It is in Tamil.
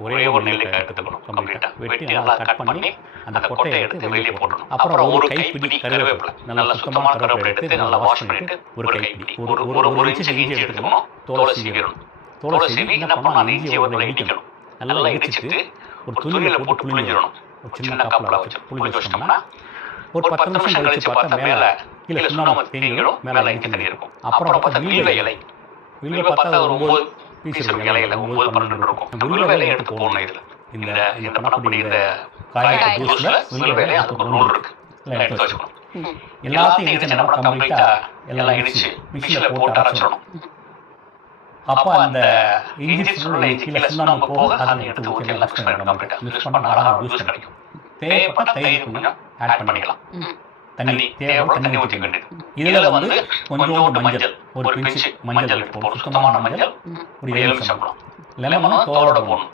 ஒரே ஒரு நெல்லிக்காய் எடுத்துக்கணும். கம்ப்ளீட்டா வெட்டி நல்லா கட் பண்ணி அந்த கொட்டையை எடுத்து வெளியே போடணும். அப்புறம் ஒரு கைப்பிடி கருவேப்பிலை, நல்லா சுத்தமான கருவேப்பிலை எடுத்து நல்லா வாஷ் பண்ணிட்டு ஒரு கைப்பிடி ஒரு இன்ச்சு இஞ்சி எடுத்துக்கணும். தோலை சீவிடணும். தோலை சீவி என்ன பண்ணணும், அந்த இஞ்சியை வந்து இடிக்கணும். நல்லா இடிச்சிட்டு ஒரு துணியில போட்டு புளிஞ்சிடணும். ஒரு சின்ன கப்பில் வச்சு புளிஞ்சு வச்சிட்டோம்னா ஒரு 10 நிமிஷம் கழிச்சு பார்த்தா மேலே கீழே சுண்ணாம்பு தேங்கிடும், மேலே இஞ்சி தண்ணி இருக்கும். அப்புறம் பார்த்தா வில்வ இலை, வில்வ பார்த்தா ஒரு 9 பீஸ் இருக்கும், இலையில 9 12 இருக்கும். வில்வ இலையை எடுத்து போடணும். இதில் இந்த பண்ணக்கூடிய இந்த காய்கறி ஜூஸ்ல வில்வ இலை அதுக்கு ஒரு நூல் இருக்கு, எடுத்து வச்சுக்கணும். எல்லாத்தையும் இடிச்சு நம்ம கம்ப்ளீட்டா எல்லாம் இடிச்சு மிக்சியில் போட்டு அரைச்சிடணும். அப்போ அந்த இஞ்சி கீழே சுண்ணாம்பு போக அதை எடுத்து ஊற்றி எல்லாம் மிக்ஸ் பண்ணிடணும். கம்ப்ளீட்டா மிக்ஸ் பண்ண அழகாக ஜூஸ் கிடைக்கும். தேவைப்பட்ட தயிர் கொஞ்சம் ஆட் பண்ணிக்கலாம். தண்ணி தேவைப்பட்ட தண்ணி ஊற்றி வேண்டியது. இதில் வந்து கொஞ்சோண்டு மஞ்சள், ஒரு பிஞ்சு மஞ்சள், சுத்தமான மஞ்சள், ஒரு எலுமிச்சம்பழம், லெமனும் தோலோட போடணும்.